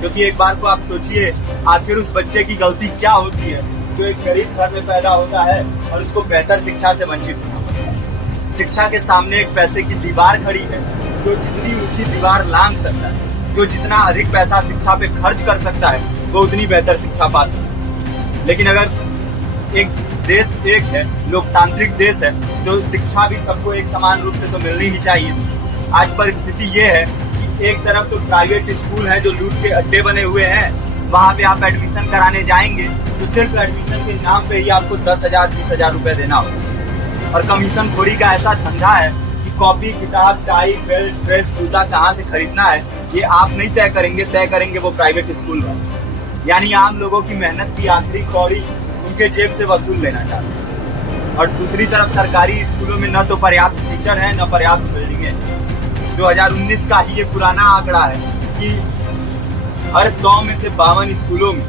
क्योंकि एक बार को आप सोचिए, आखिर उस बच्चे की गलती क्या होती है जो एक गरीब घर में पैदा होता है और उसको बेहतर शिक्षा से वंचित होना पड़ता है। शिक्षा के सामने एक पैसे की दीवार खड़ी है, जो जितनी ऊंची दीवार लांघ सकता है, जो जितना अधिक पैसा शिक्षा पे खर्च कर सकता है, वो उतनी बेहतर शिक्षा पा सकता है। लेकिन अगर एक देश एक है, लोकतांत्रिक देश है, तो शिक्षा भी सबको एक समान रूप से तो मिलनी ही चाहिए। आज परिस्थिति ये है कि एक तरफ तो प्राइवेट स्कूल हैं जो लूट के अड्डे बने हुए हैं, वहां पे आप एडमिशन कराने जाएंगे तो सिर्फ एडमिशन के नाम पे ही आपको 10,000 20,000 रुपए देना होगा। और कमीशन खोरी का ऐसा धंधा है कि कॉपी किताब टाई बेल्ट ड्रेस जूता कहाँ से खरीदना है ये आप नहीं तय करेंगे वो प्राइवेट स्कूल वाले। यानी आम लोगों की मेहनत की आखिरी कौड़ी उनके जेब से वसूल लेना चाहते हैं। और दूसरी तरफ सरकारी स्कूलों में न तो पर्याप्त टीचर है न पर्याप्त बिल्डिंगे। 2019 का ही ये पुराना आंकड़ा है कि हर 100 में से 52 स्कूलों में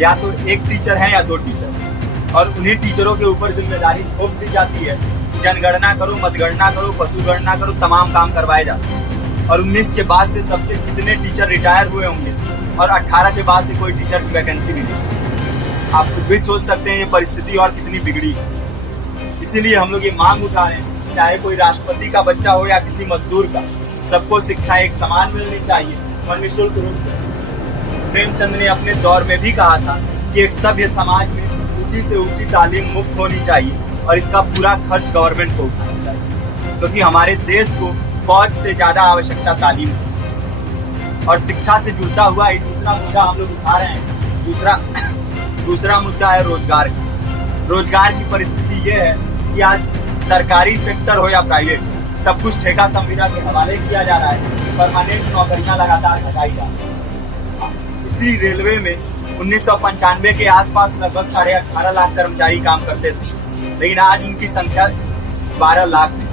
या तो एक टीचर है या 2 टीचर, और उन्हीं टीचरों के ऊपर जिम्मेदारी थोप दी जाती है। जनगणना करो, मतगणना करो, पशुगणना करो, तमाम काम करवाए जाते हैं। और 19 के बाद से तब से कितने टीचर रिटायर हुए होंगे, और 18 के बाद से कोई टीचर की वैकेंसी नहीं है। आप खुद भी सोच सकते हैं ये परिस्थिति और कितनी बिगड़ी है। इसीलिए हम लोग ये मांग उठा रहे हैं, चाहे कोई राष्ट्रपति का बच्चा हो या किसी मजदूर का, सबको शिक्षा एक समान मिलनी चाहिए और निःशुल्क रूप से। प्रेमचंद ने अपने दौर में भी कहा था कि एक सभ्य समाज में ऊंची से ऊंची तालीम मुफ्त होनी चाहिए और इसका पूरा खर्च गवर्नमेंट को उठाना चाहिए, क्योंकि हमारे देश को फौज से ज्यादा आवश्यकता तालीम की। और शिक्षा से जुड़ता हुआ एक दूसरा मुद्दा हम लोग उठा रहे हैं। दूसरा मुद्दा है रोजगार का। रोजगार की परिस्थिति ये है कि आज सरकारी सेक्टर हो या प्राइवेट, सब कुछ ठेका संविदा के हवाले किया जा रहा है। परमानेंट नौकरियां लगातार घटाई जा रही है। इसी रेलवे में 1995 के आसपास लगभग 18.5 लाख कर्मचारी काम करते थे, लेकिन आज उनकी संख्या 12 लाख है।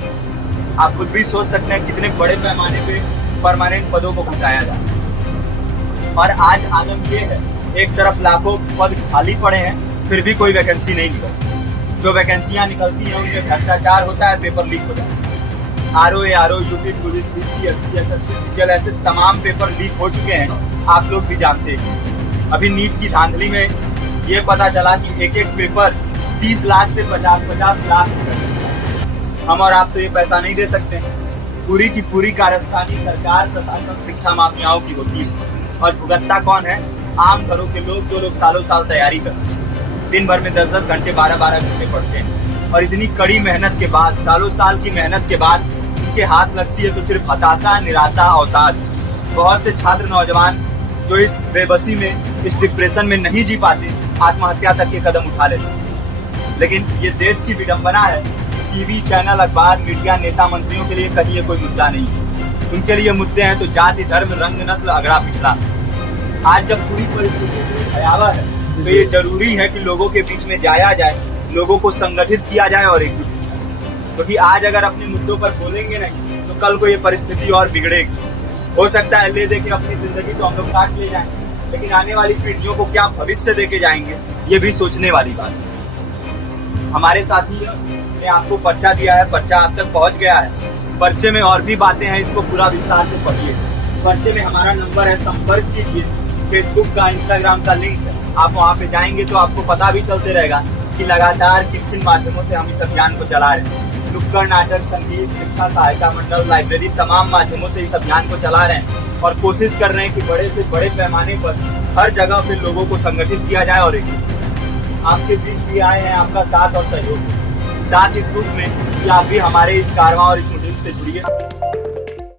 आप खुद भी सोच सकते हैं कितने बड़े पैमाने पे परमानेंट पदों को घटाया जा रहा है। और आज आलम ये है, एक तरफ लाखों पद खाली पड़े हैं, फिर भी कोई वैकेंसी नहीं निकलती। जो वैकेंसियां निकलती हैं उनमें भ्रष्टाचार होता है, पेपर लीक होता है। RO, UP police, BPSC, SSC, CGL, ऐसे तमाम पेपर लीक हो चुके हैं, आप लोग भी जानते हैं। अभी नीट की धांधली में ये पता चला कि एक एक पेपर 30 लाख से 50-50 लाख रुपए। हम और आप तो ये पैसा नहीं दे सकते। पूरी की पूरी कारस्तानी सरकार, प्रशासन, शिक्षा माफियाओं की होती है। और भुगतता कौन है? आम घरों के लोग, जो लोग सालों साल तैयारी करते हैं, दिन भर में 10-10 घंटे 12-12 घंटे पढ़ते हैं। और इतनी कड़ी मेहनत के बाद, सालों साल की मेहनत के बाद उनके हाथ लगती है तो सिर्फ हताशा, निराशा, अवसाद। बहुत से छात्र नौजवान जो इस बेबसी में, इस डिप्रेशन में नहीं जी पाते, आत्महत्या तक के कदम उठा लेते। लेकिन ये देश की विडंबना है, टीवी चैनल, अखबार, मीडिया, नेता मंत्रियों के लिए कहीं ये कोई मुद्दा नहीं है। उनके लिए मुद्दे हैं तो जाति, धर्म, रंग, नस्ल, अगड़ा पिछड़ा। आज जब पूरी परिस्थिति भयावह है तो ये जरूरी है कि लोगों के बीच में जाया जाए, लोगों को संगठित किया जाए और एकजुट किया जाए। क्योंकि आज अगर अपने मुद्दों पर बोलेंगे नहीं तो कल को ये परिस्थिति और बिगड़ेगी। हो सकता है ले देके अपनी जिंदगी तो हम लोग काट ले जाएंगे, लेकिन आने वाली पीढ़ियों को क्या भविष्य देके जाएंगे, ये भी सोचने वाली बात है। हमारे साथी ने आपको पर्चा दिया है, पर्चा आप तक पहुंच गया है। पर्चे में और भी बातें हैं, इसको पूरा विस्तार से पढ़िए। पर्चे में हमारा नंबर है, संपर्क कीजिए। फेसबुक का, इंस्टाग्राम का लिंक है, आप वहाँ पे जाएंगे तो आपको पता भी चलते रहेगा कि लगातार किन किन माध्यमों से हम इस अभियान को चला रहे हैं। नुक्कड़ नाटक, संगीत, शिक्षा सहायता मंडल, लाइब्रेरी, तमाम माध्यमों से इस अभियान को चला रहे हैं और कोशिश कर रहे हैं कि बड़े से बड़े पैमाने पर हर जगह पे लोगों को संगठित किया जाए। और आपके बीच भी आए हैं आपका साथ और सहयोग, साथ इस रूप में कि आप भी हमारे इस कारवां और इस मुहिम से जुड़िए।